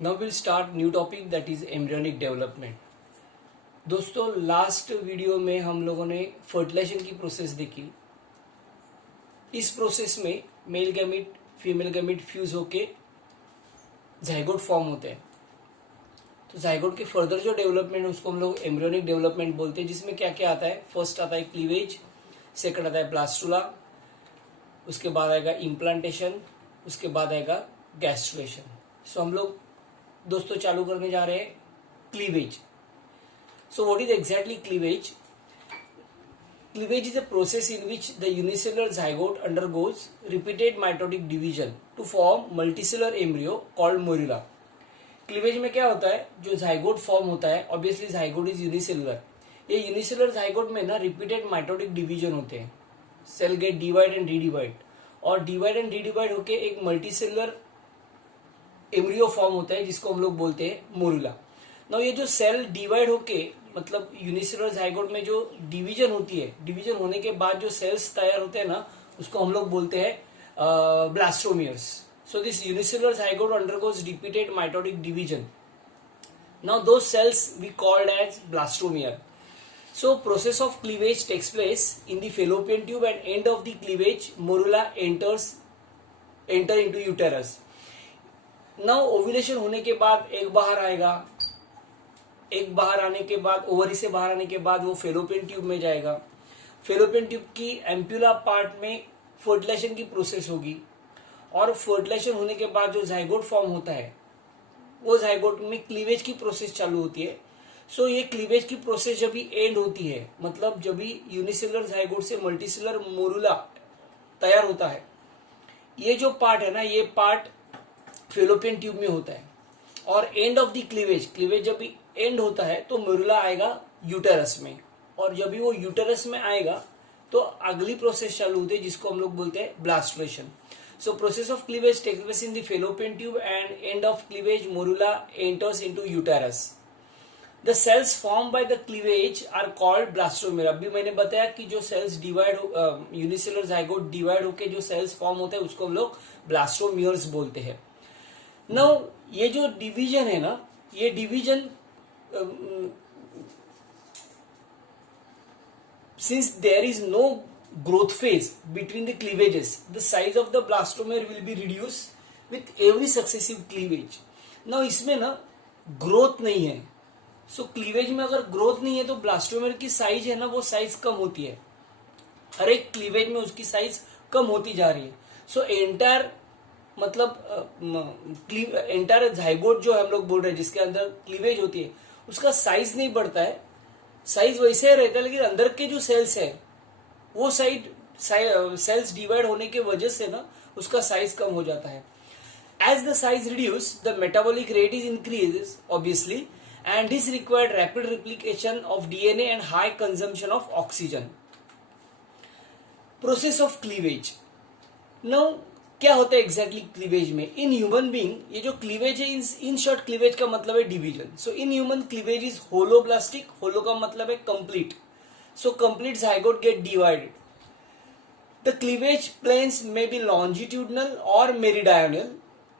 Now we'll start new topic that is embryonic development. दोस्तों last video में हम लोगों ने फर्टिलाइजेशन की प्रोसेस देखी। इस प्रोसेस में male gamete female gamete fuse होके जाइगोट फॉर्म होते हैं। तो जाइगोट के फर्दर जो डेवलपमेंट है उसको हम लोग एम्ब्रियोनिक डेवलपमेंट बोलते हैं, जिसमें क्या क्या आता है। फर्स्ट आता है क्लीवेज, सेकंड आता है ब्लास्टुला, उसके बाद आएगा इम्प्लांटेशन, उसके बाद आएगा गैस्ट्रुलेशन। सो हम लोग दोस्तों चालू करने जा रहे हैं cleavage. So what is exactly cleavage? Cleavage is a process in which the unicellular zygote undergoes repeated mitotic division to form multicellular embryo called morula. Cleavage में क्या होता है, जो जाइगोट फॉर्म होता है, ऑब्वियसली जाइगोट इज यूनिसेलुलर। ये unicellular zygote में ना रिपीटेड माइटोटिक डिवीजन होते हैं, cell get divide and redivide, और डिवाइड एंड रीडिवाइड होके एक मल्टीसेलुलर एम्ब्रियो फॉर्म होता है जिसको हम लोग बोलते हैं मोरुला। ना ये जो सेल डिवाइड होके, मतलब यूनिसेलुलर जाइगोट में जो डिवीजन होती है, डिवीजन होने के बाद जो सेल्स तैयार होते हैं ना, उसको हम लोग बोलते हैं blastomeres. So this unicellular zygote undergoes repeated mitotic division. Now those cells we called as blastomere. So process of cleavage takes place in the fallopian tube and end of the cleavage morula enter into uterus. Now ovulation होने के बाद एक बाहर आएगा, एक बाहर आने के बाद ओवरी से बाहर आने के बाद वो फेलोपियन ट्यूब में जाएगा। फेलोपियन ट्यूब की एम्प्यूला पार्ट में फर्टिलाइजेशन की प्रोसेस होगी, और फर्टिलाइजेशन होने के बाद जो जाइगोट फॉर्म होता है, वो जाइगोट में क्लीवेज की प्रोसेस चालू होती है। सो ये क्लीवेज की प्रोसेस जब भी एंड होती है, मतलब जब भी यूनिसेलुलर जाइगोट से मल्टीसेलुलर मोरुला तैयार होता है, ये जो पार्ट है ना, ये पार्ट फेलोपियन ट्यूब में होता है। और एंड ऑफ द क्लीवेज जब भी एंड होता है तो मोरुला आएगा यूटेरस में, और जब भी वो यूटेरस में आएगा तो अगली प्रोसेस चालू होती है जिसको हम लोग बोलते हैं blastulation. So process of cleavage takes place in the fallopian tube and end of cleavage morula enters into uterus. The cells formed by the cleavage are called blastomere. अभी मैंने बताया कि जो cells divide unicellular zygote divide होके जो cells form होते हैं उसको हम लोग ब्लास्टोमियर्स बोलते हैं. नाउ ये जो डिवीजन है ना, ये division since there is no growth phase between the cleavages, the size of the blastomere will be reduced with every successive cleavage. Now इसमें ना ग्रोथ नहीं है, सो क्लीवेज में अगर ग्रोथ नहीं है तो ब्लास्टोमेर की साइज है ना, वो साइज कम होती है. हर एक क्लीवेज में उसकी साइज कम होती जा रही है. सो एंटायर मतलब एंटायर जाइगोट जो हम लोग बोल रहे हैं जिसके अंदर क्लीवेज होती है, उसका साइज नहीं बढ़ता है, साइज वैसे रहता है, लेकिन अंदर के जो सेल्स है वो सेल्स डिवाइड होने के वजह से ना उसका साइज कम हो जाता है. As the size reduce the metabolic rate is increases obviously, and this required rapid replication of DNA and high consumption of oxygen. Process of cleavage. Now क्या होता है एग्जैक्टली क्लीवेज में? इन ह्यूमन बीइंग ये जो cleavage है, in short cleavage का मतलब है division. So in human cleavage is holoblastic. Holo का मतलब है complete. So complete zygote get divided. The cleavage planes may be longitudinal और मेरिडायनल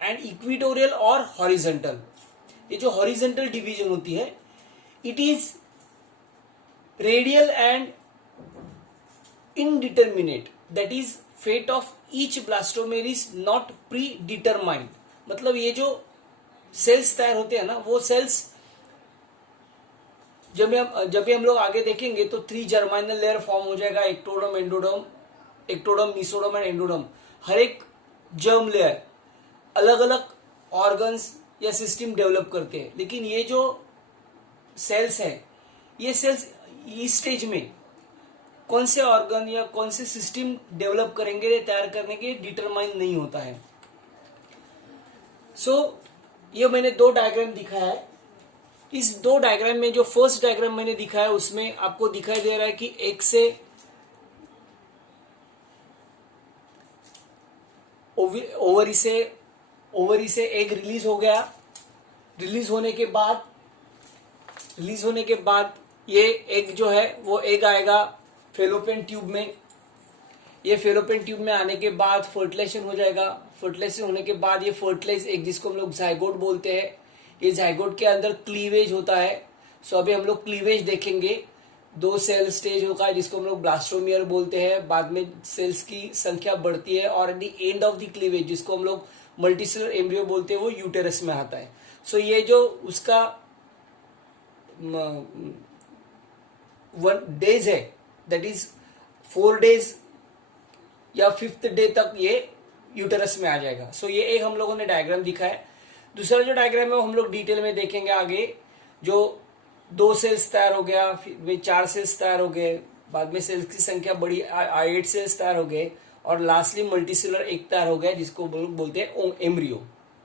एंड इक्वेटोरियल और हॉरिजॉन्टल. ये जो हॉरिजॉन्टल डिवीजन होती है, it is radial and indeterminate. That is fate of each blastomere is not predetermined. मतलब ये जो sales तैयार होते हैं ना, वो सेल्स जब भी हम लोग आगे देखेंगे तो 3 जर्माइनल लेयर फॉर्म हो जाएगा. Ectoderm, endoderm, ectoderm, mesoderm and endoderm. हर एक जर्म लेयर अलग अलग ऑर्गन्स या सिस्टम डेवलप करते हैं. लेकिन ये जो सेल्स हैं, ये सेल्स इस स्टेज में कौन से ऑर्गन या कौन से सिस्टम डेवलप करेंगे तैयार करने के डिटरमाइन नहीं होता है. सो ये मैंने 2 डायग्राम दिखाया है. इस 2 डायग्राम में जो फर्स्ट डायग्राम मैंने दिखाया है उसमें आपको दिखाई दे रहा है कि एक से ओवरी से एग रिलीज हो गया. रिलीज होने के बाद ये एग जो है वो एग आएगा फेलोपियन ट्यूब में. ये फेलोपियन ट्यूब में आने के बाद फर्टिलाइजेशन हो जाएगा. फर्टिलाइजेशन होने के बाद ये फर्टिलाइज एग, जिसको हम लोग जाइगोट बोलते हैं, ये जाइगोट के अंदर क्लीवेज होता है। सो अभी हम लोग क्लीवेज देखेंगे। 2 सेल स्टेज होगा जिसको हम लोग ब्लास्टोमियर बोलते हैं। बाद में सेल्स की संख्या बढ़ती है और at the end of the cleavage जिसको हम लोग मल्टीसेलर एम्ब्रियो बोलते हैं वो यूटेरस में आता है। सो ये जो उसका 1 डेज है, दैट इज 4 डेज या 5th डे तक ये यूटेरस में आ जाएगा। सो ये एक हम लोगों ने डायग्राम दिखा है। दूसरा जो डायग्राम है वो हम लोग डिटेल में देखेंगे आगे। जो 2 सेल्स तैयार हो गया, फिर 4 सेल्स तैयार हो गए, बाद में सेल्स की संख्या बड़ी 8 सेल्स तैयार हो गए और लास्टली मल्टीसेलर एक तैयार हो गया जिसको बोलते हैं एम्ब्रियो।